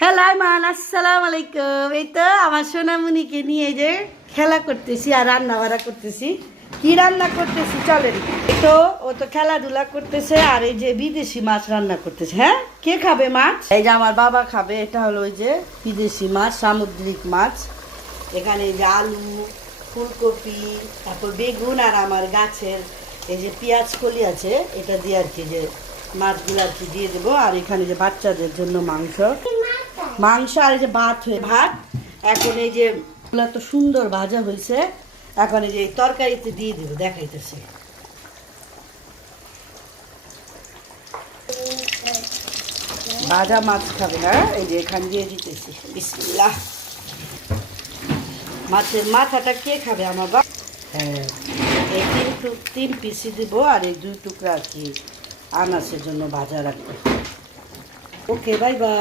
Hello মান আসসালামু আলাইকুম। এই তো আমার সোনামণিকে নিয়ে এই যে খেলা করতেছি আর রান্না বাড়া করতেছি। কি রান্না করতেছি চলেন। তো ও তো খেলাধুলা করতেছে আর এই যে বিদেশি মাছ রান্না করতেছে। হ্যাঁ, কে খাবে মাছ? এই যে আমার বাবা খাবে। এটা হলো ওই যে বিদেশি মাছ, সামুদ্রিক মাছ। এখানে এই যে আলু, ফুলকপি, তারপর বেগুন আর আমার গাছের এই যে পেঁয়াজ কলি আছে, এটা দিয়ে আর কি যে মাছগুলো আর কি দিয়ে দেবো। আর এখানে যে বাচ্চাদের জন্য মাংস মাংস আর এই যে ভাত এখন এই যে এগুলো তো সুন্দর ভাজা হয়েছে। এখন এই যে এই তরকারিতে দিয়ে দেবো, দেখাইতেছে। ভাজা মাছ খাবে না, এই যে এখান দিয়ে দিতেছি। বিসমিল্লাহ। মাছের মাথাটা কে খাবে আমার বাবা? হ্যাঁ, এই তিন পিসি দিব আর এই 2 টুকরা আর কি আনাসের জন্য ভাজা রাখবো। ওকে, বাই বাই।